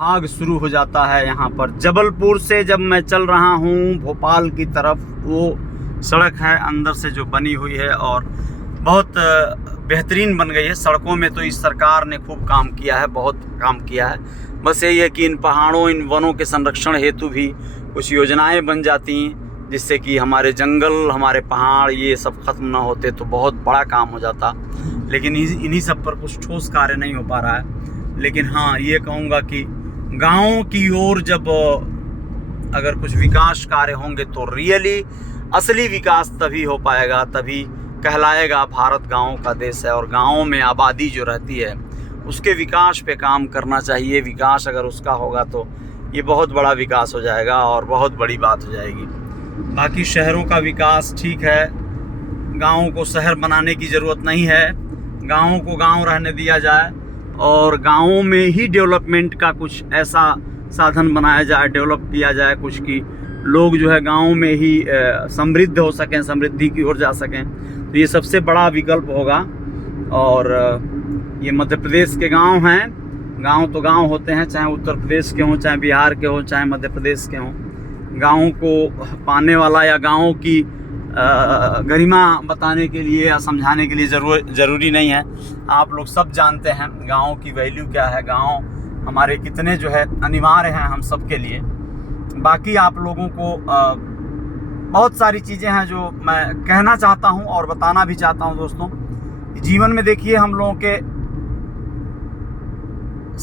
आग शुरू हो जाता है यहाँ पर। जबलपुर से जब मैं चल रहा हूँ भोपाल की तरफ, वो सड़क है अंदर से जो बनी हुई है और बहुत बेहतरीन बन गई है। सड़कों में तो इस सरकार ने खूब काम किया है, बहुत काम किया है। बस यही है कि इन पहाड़ों, इन वनों के संरक्षण हेतु भी कुछ योजनाएं बन जाती जिससे कि हमारे जंगल, हमारे पहाड़ ये सब खत्म ना होते तो बहुत बड़ा काम हो जाता। लेकिन इन्हीं सब पर कुछ ठोस कार्य नहीं हो पा रहा है। लेकिन हाँ, ये कहूँगा कि गाँव की ओर जब अगर कुछ विकास कार्य होंगे तो रियली असली विकास तभी हो पाएगा, तभी कहलाएगा भारत गाँव का देश है। और गाँव में आबादी जो रहती है उसके विकास पे काम करना चाहिए। विकास अगर उसका होगा तो ये बहुत बड़ा विकास हो जाएगा और बहुत बड़ी बात हो जाएगी। बाकी शहरों का विकास ठीक है, गाँव को शहर बनाने की ज़रूरत नहीं है। गाँव को गाँव रहने दिया जाए और गाँवों में ही डेवलपमेंट का कुछ ऐसा साधन बनाया जाए, डेवलप किया जाए कुछ कि लोग जो है गाँव में ही समृद्ध हो सकें, समृद्धि की ओर जा सकें। तो ये सबसे बड़ा विकल्प होगा। और ये मध्य प्रदेश के गांव हैं। गांव तो गांव होते हैं, चाहे उत्तर प्रदेश के हों, चाहे बिहार के हों, चाहे मध्य प्रदेश के हों। गाँव को पाने वाला या गाँव की गरिमा बताने के लिए या समझाने के लिए ज़रूरी नहीं है। आप लोग सब जानते हैं गाँव की वैल्यू क्या है, गाँव हमारे कितने जो है अनिवार्य हैं हम सब के लिए। बाकी आप लोगों को बहुत सारी चीज़ें हैं जो मैं कहना चाहता हूं और बताना भी चाहता हूं। दोस्तों, जीवन में देखिए, हम लोगों के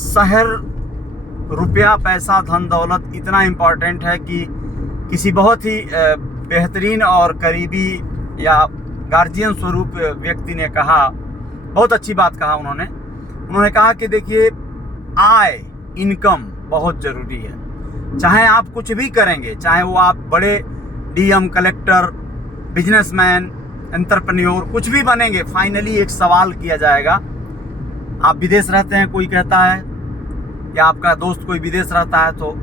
शहर, रुपया, पैसा, धन दौलत इतना इम्पोर्टेंट है कि किसी बहुत ही बेहतरीन और करीबी या गार्जियन स्वरूप व्यक्ति ने कहा, बहुत अच्छी बात कहा उन्होंने कहा कि देखिए, आय, इनकम बहुत ज़रूरी है। चाहे आप कुछ भी करेंगे, चाहे वो आप बड़े डीएम, कलेक्टर, बिजनेसमैन, एंटरप्रेन्योर कुछ भी बनेंगे, फाइनली एक सवाल किया जाएगा। आप विदेश रहते हैं, कोई कहता है, या आपका दोस्त कोई विदेश रहता है, तो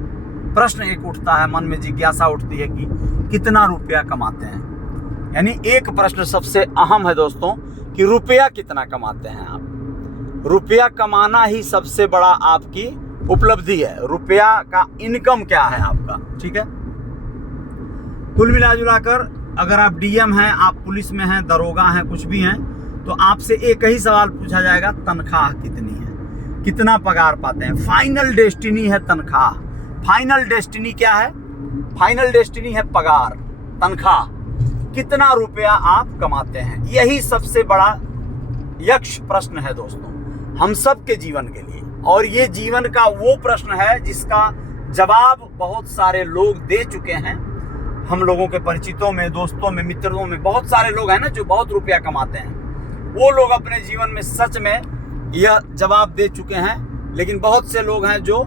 प्रश्न एक उठता है, मन में जिज्ञासा उठती है कि कितना रुपया कमाते हैं। यानी एक प्रश्न सबसे अहम है दोस्तों कि रुपया कितना कमाते हैं आप। रुपया कमाना ही सबसे बड़ा आपकी उपलब्धि है। रुपया का इनकम क्या है आपका, ठीक है। कुल मिलाजुलाकर अगर आप डीएम हैं, आप पुलिस में हैं, दरोगा हैं, कुछ भी हैं, तो आपसे एक ही सवाल पूछा जाएगा, तनख्वाह कितनी है, कितना पगार पाते हैं। फाइनल डेस्टिनी है तनख्वाह। फाइनल डेस्टिनी क्या है? फाइनल डेस्टिनी है पगार, तनख्वाह, कितना रुपया आप कमाते हैं। यही सबसे बड़ा यक्ष प्रश्न है दोस्तों हम सब के जीवन के लिए। और ये जीवन का वो प्रश्न है जिसका जवाब बहुत सारे लोग दे चुके हैं। हम लोगों के परिचितों में, दोस्तों में, मित्रों में बहुत सारे लोग हैं ना जो बहुत रुपया कमाते हैं। वो लोग अपने जीवन में सच में यह जवाब दे चुके हैं। लेकिन बहुत से लोग हैं जो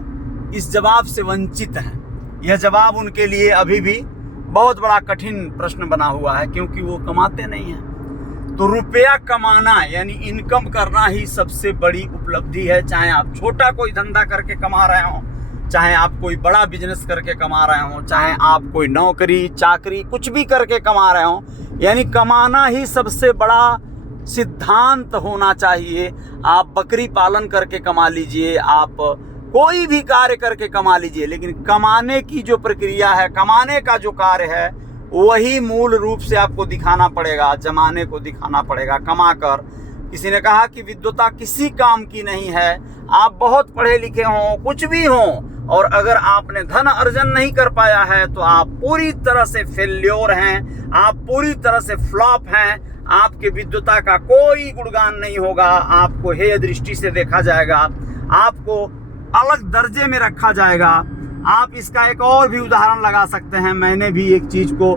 इस जवाब से वंचित हैं। यह जवाब उनके लिए अभी भी बहुत बड़ा कठिन प्रश्न बना हुआ है, क्योंकि वो कमाते नहीं हैं। तो रुपया कमाना यानी इनकम करना ही सबसे बड़ी उपलब्धि है। चाहे आप छोटा कोई धंधा करके कमा रहे हो, चाहे आप कोई बड़ा बिजनेस करके कमा रहे हो, चाहे आप कोई नौकरी चाकरी कुछ भी करके कमा रहे हो, यानी कमाना ही सबसे बड़ा सिद्धांत होना चाहिए। आप बकरी पालन करके कमा लीजिए, आप कोई भी कार्य करके कमा लीजिए, लेकिन कमाने की जो प्रक्रिया है, कमाने का जो कार्य है, वही मूल रूप से आपको दिखाना पड़ेगा, जमाने को दिखाना पड़ेगा कमाकर। किसी ने कहा कि विद्वता किसी काम की नहीं है। आप बहुत पढ़े लिखे हों, कुछ भी हों, और अगर आपने धन अर्जन नहीं कर पाया है तो आप पूरी तरह से फेल्योर हैं, आप पूरी तरह से फ्लॉप हैं। आपके विद्वता का कोई गुणगान नहीं होगा, आपको हेय दृष्टि से देखा जाएगा, आपको अलग दर्जे में रखा जाएगा। आप इसका एक और भी उदाहरण लगा सकते हैं। मैंने भी एक चीज़ को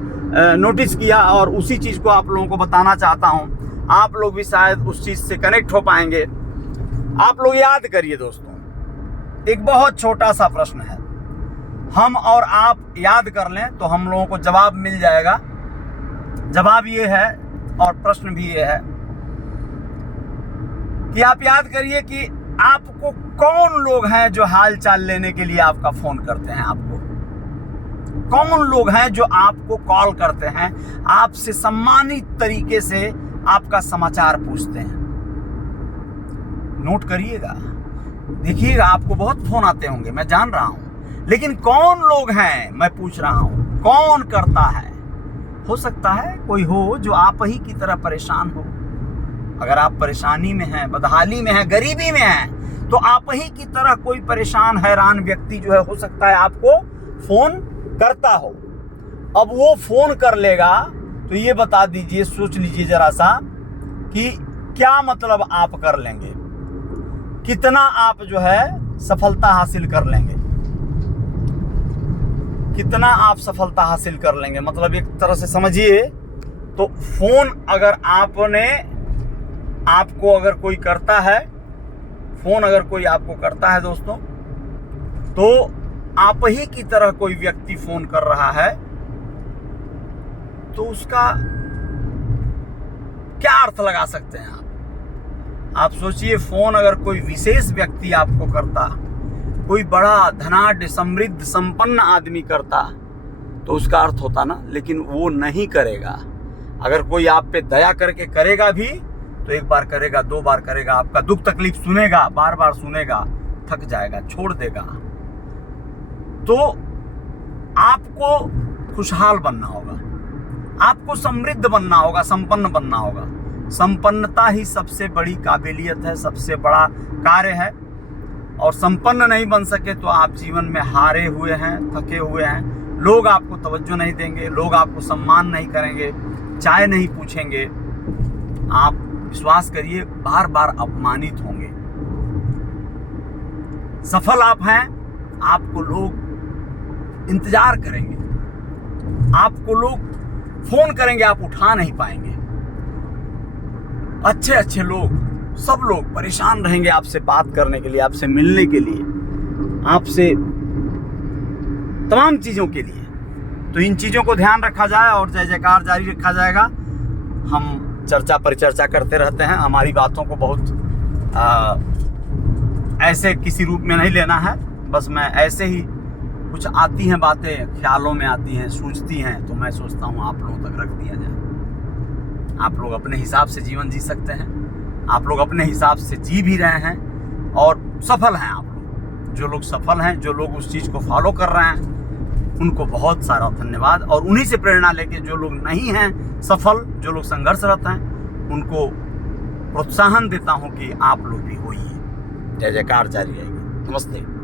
नोटिस किया और उसी चीज़ को आप लोगों को बताना चाहता हूं। आप लोग भी शायद उस चीज़ से कनेक्ट हो पाएंगे। आप लोग याद करिए दोस्तों, एक बहुत छोटा सा प्रश्न है, हम और आप याद कर लें तो हम लोगों को जवाब मिल जाएगा। जवाब ये है और प्रश्न भी ये है कि आप याद करिए कि आपको कौन लोग हैं जो हाल चाल लेने के लिए आपका फोन करते हैं। आपको कौन लोग हैं जो आपको कॉल करते हैं, आपसे सम्मानित तरीके से आपका समाचार पूछते हैं। नोट करिएगा, देखिएगा, आपको बहुत फोन आते होंगे, मैं जान रहा हूं, लेकिन कौन लोग हैं मैं पूछ रहा हूं, कौन करता है? हो सकता है कोई हो जो आप ही की तरह परेशान हो। अगर आप परेशानी में हैं, बदहाली में हैं, गरीबी में हैं, तो आप ही की तरह कोई परेशान हैरान व्यक्ति जो है, हो सकता है आपको फोन करता हो। अब वो फोन कर लेगा तो ये बता दीजिए, सोच लीजिए जरा सा कि क्या मतलब आप कर लेंगे, कितना आप जो है सफलता हासिल कर लेंगे, कितना आप सफलता हासिल कर लेंगे। मतलब एक तरह से समझिए तो फोन अगर आपको अगर कोई करता है, फोन अगर कोई आपको करता है दोस्तों, तो आप ही की तरह कोई व्यक्ति फोन कर रहा है, तो उसका क्या अर्थ लगा सकते हैं आप सोचिए। फोन अगर कोई विशेष व्यक्ति आपको करता, कोई बड़ा धनाढ्य समृद्ध संपन्न आदमी करता, तो उसका अर्थ होता ना, लेकिन वो नहीं करेगा। अगर कोई आप पे दया करके करेगा भी तो एक बार करेगा, दो बार करेगा, आपका दुख तकलीफ सुनेगा, बार बार सुनेगा, थक जाएगा, छोड़ देगा। तो आपको खुशहाल बनना होगा, आपको समृद्ध बनना होगा, संपन्न बनना होगा। संपन्नता ही सबसे बड़ी काबिलियत है, सबसे बड़ा कार्य है। और संपन्न नहीं बन सके तो आप जीवन में हारे हुए हैं, थके हुए हैं। लोग आपको तवज्जो नहीं देंगे, लोग आपको सम्मान नहीं करेंगे, चाय नहीं पूछेंगे। आप विश्वास करिए, बार बार अपमानित होंगे। सफल आप हैं, आपको लोग इंतजार करेंगे, आपको लोग फोन करेंगे, आप उठा नहीं पाएंगे। अच्छे अच्छे लोग, सब लोग परेशान रहेंगे आपसे बात करने के लिए, आपसे मिलने के लिए, आपसे तमाम चीजों के लिए। तो इन चीजों को ध्यान रखा जाए और जय जयकार जारी रखा जाएगा। हम चर्चा परिचर्चा करते रहते हैं, हमारी बातों को बहुत ऐसे किसी रूप में नहीं लेना है। बस मैं ऐसे ही कुछ आती हैं बातें, ख्यालों में आती हैं, सूझती हैं, तो मैं सोचता हूँ आप लोगों तक रख दिया जाए। आप लोग अपने हिसाब से जीवन जी सकते हैं, आप लोग अपने हिसाब से जी भी रहे हैं और सफल हैं आप लोग। जो लोग सफल हैं, जो लोग उस चीज़ को फॉलो कर रहे हैं, उनको बहुत सारा धन्यवाद। और उन्हीं से प्रेरणा लेके जो लोग नहीं हैं सफल, जो लोग संघर्षरत हैं, उनको प्रोत्साहन देता हूँ कि आप लोग भी होइए। जय जयकार जारी रहेगी। नमस्ते।